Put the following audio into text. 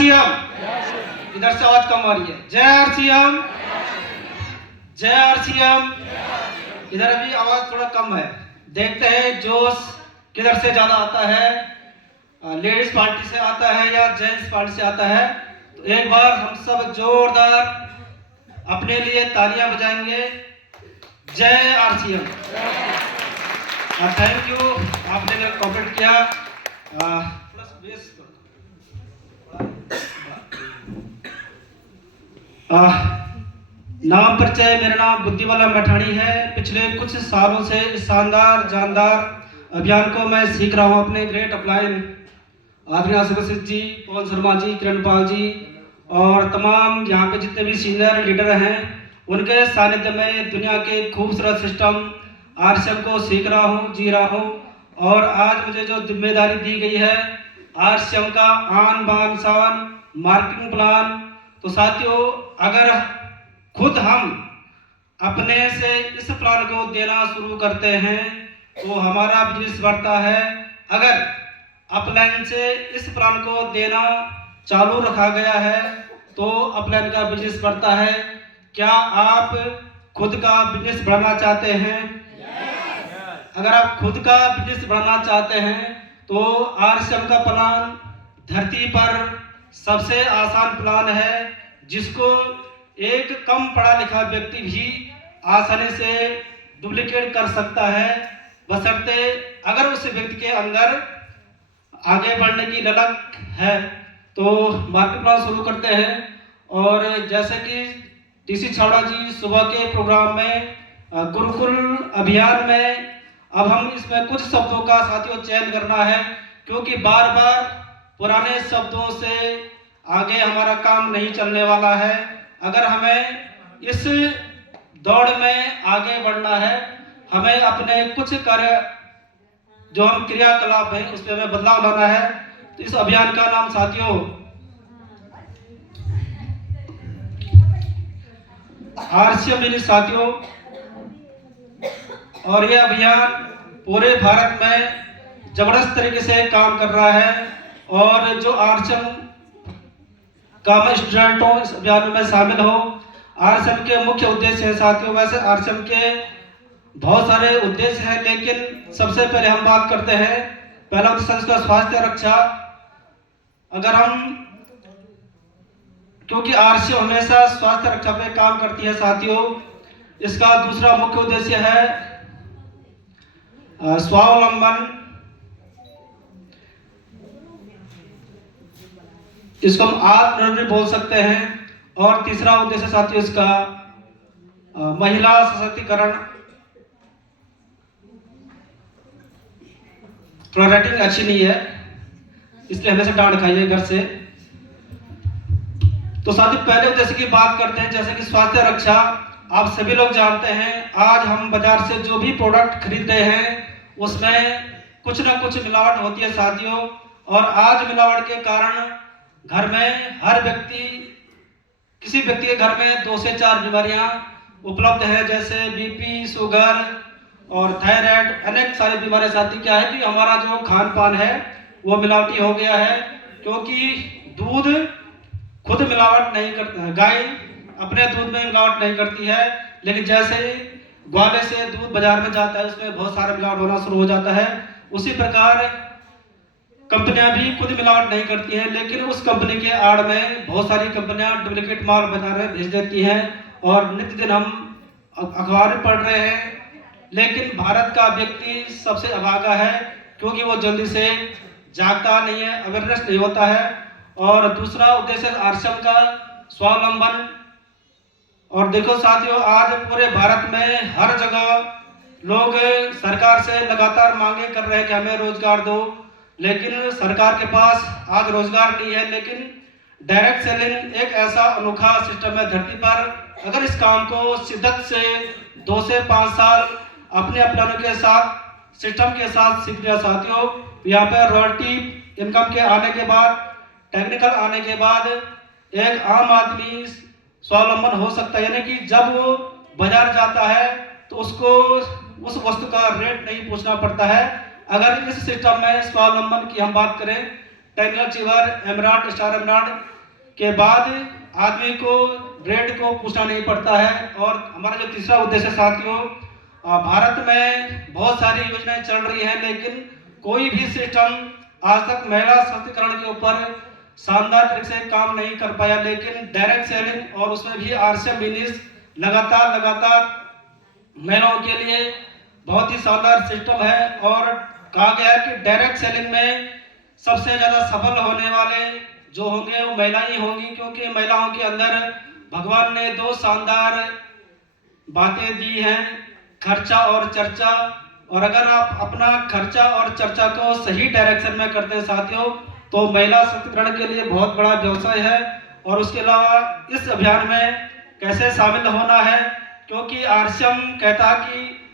RCM. इधर से आवाज कम आ रही है। जय आरसीएम, जय आरसीएम। इधर अभी आवाज थोड़ा कम है। देखते हैं जोश किधर से ज्यादा आता है, लेडीज पार्टी से आता है या जेंट्स पार्टी से आता है। तो एक बार हम सब जोरदार अपने लिए तालियां बजाएंगे। जय आरसीएम। थैंक यू, आपने मेरा कोऑपरेट किया। प्लस बेस नाम परिचय, मेरा नाम बुद्धिवाला मैठाणी है। पिछले कुछ सालों से इस शानदार जानदार अभियान को मैं सीख रहा हूँ अपने ग्रेट अपलाइन आदरणीय सुभाषित जी, पवन शर्मा जी, किरण पाल जी और तमाम यहाँ पे जितने भी सीनियर लीडर हैं उनके सानिध्य में दुनिया के खूबसूरत सिस्टम आरसीएम को सीख रहा हूँ, जी रहा हूँ। और आज मुझे जो जिम्मेदारी दी गई है आरसीएम का आन बान शान मार्केटिंग प्लान, तो साथियों अगर खुद हम अपने से इस प्लान को देना शुरू करते हैं तो हमारा बिजनेस बढ़ता है। अगर अपलाइन से इस प्लान को देना चालू रखा गया है तो अपलाइन का बिजनेस बढ़ता है। क्या आप खुद का बिजनेस बढ़ाना चाहते हैं? अगर आप खुद का बिजनेस बढ़ाना चाहते हैं तो आरसीएम का प्लान धरती पर सबसे आसान प्लान है, जिसको एक कम पढ़ा लिखा व्यक्ति भी आसानी से डुप्लीकेट कर सकता है, बशर्ते अगर उस व्यक्ति के अंदर आगे बढ़ने की ललक है। तो मार्केट प्लान शुरू करते हैं। और जैसे कि टीसी छावड़ा जी सुबह के प्रोग्राम में गुरुकुल अभियान में अब हम इसमें कुछ शब्दों का साथियों चयन करना है, क्योंकि बार बार पुराने शब्दों से आगे हमारा काम नहीं चलने वाला है। अगर हमें इस दौड़ में आगे बढ़ना है, हमें अपने कुछ कार्य जो हम क्रियाकलाप हैं उस पर हमें बदलाव लाना है। तो इस अभियान का नाम साथियों आरसीएम मिनी साथियों। और ये अभियान पूरे भारत में जबरदस्त तरीके से काम कर रहा है। और जो आरसीएम का मैं स्टूडेंट हूँ, इस अभियान में शामिल हो। आरसीएम के मुख्य उद्देश्य है साथियों, वैसे आरसीएम के बहुत सारे उद्देश्य हैं, लेकिन सबसे पहले हम बात करते हैं पहला उद्देश्य इसका स्वास्थ्य रक्षा। अगर हम, क्योंकि आरसीएम हमेशा स्वास्थ्य रक्षा पे काम करती है साथियों। इसका दूसरा मुख्य उद्देश्य है स्वावलंबन, इसको हम आत्मनिर्भर बोल सकते हैं। और तीसरा उद्देश्य साथियों इसका महिला सशक्तिकरण। थोड़ा राइटिंग अच्छी नहीं है इसलिए हमेशा डांट खाइए घर से। तो साथियों पहले उद्देश्य की बात करते हैं, जैसे कि स्वास्थ्य रक्षा। आप सभी लोग जानते हैं आज हम बाजार से जो भी प्रोडक्ट खरीद रहे हैं उसमें कुछ ना कुछ मिलावट होती है साथियों। और आज मिलावट के कारण घर में हर व्यक्ति, किसी व्यक्ति के घर में 2 से 4 बीमारियां उपलब्ध है, जैसे बीपी, शुगर और थायराइड, अनेक सारी बीमारियां साथी। क्या है कि हमारा जो खान पान है वो मिलावटी हो गया है, क्योंकि दूध खुद मिलावट नहीं करता है, गाय अपने दूध में मिलावट नहीं करती है, लेकिन जैसे ग्वाले से दूध बाजार में जाता है उसमें बहुत सारा मिलावट होना शुरू हो जाता है। उसी प्रकार कंपनियां भी खुद मिलावट नहीं करती हैं, लेकिन उस कंपनी के आड़ में बहुत सारी कंपनियां डुप्लीकेट माल बाजार में भेज देती हैं। और नित्य दिन हम अखबार में पढ़ रहे हैं, लेकिन भारत का व्यक्ति सबसे अभागा है, क्योंकि वो जल्दी से जागता नहीं है, अवेयरनेस नहीं होता है। और दूसरा उद्देश्य आरसीएम का स्वावलंबन। और देखो साथियों आज पूरे भारत में हर जगह लोग सरकार से लगातार मांगे कर रहे हैं कि हमें रोजगार दो, लेकिन सरकार के पास आज रोजगार नहीं है। लेकिन डायरेक्ट सेलिंग एक ऐसा अनोखा सिस्टम है धरती पर, अगर इस काम को शिद्दत से 2 से 5 साल अपने प्लानों के साथ, सिस्टम के साथ सीख लिया साथियों, यहाँ पर रॉयल्टी इनकम के आने के बाद, टेक्निकल आने के बाद एक आम आदमी स्वावलंबन हो सकता है। यानी कि जब वो बाजार जाता है तो उसको उस वस्तु का रेट नहीं पूछना पड़ता है। अगर इस सिस्टम में स्वावलंबन की हम बात करें, टेंगल चिवर एमराल्ड स्टार एमराल्ड के बाद आदमी को ग्रेड को पूछना नहीं पड़ता है। और हमारा जो तीसरा उद्देश्य साथियों, भारत में बहुत सारी योजनाएं चल रही हैं, लेकिन कोई भी सिस्टम आज तक महिला सशक्तिकरण के ऊपर शानदार तरीके से काम नहीं कर पाया। लेकिन डायरेक्ट सेलिंग और उसमें भी आरसीएम बिजनेस लगातार महिलाओं के लिए बहुत ही शानदार सिस्टम है। और कहा गया है कि डायरेक्ट सेलिंग में सबसे ज़्यादा सफल होने वाले जो होंगे वो महिला ही होंगी, क्योंकि महिलाओं के अंदर भगवान ने दो शानदार बातें दी हैं, खर्चा और चर्चा। और अगर आप अपना खर्चा और चर्चा को सही डायरेक्शन में करते हैं साथियों, तो महिला सशक्तिकरण के लिए बहुत बड़ा व्यवसाय है। और उसके अलावा इस अभियान में कैसे शामिल होना है, क्योंकि आरसीएम कहता है कि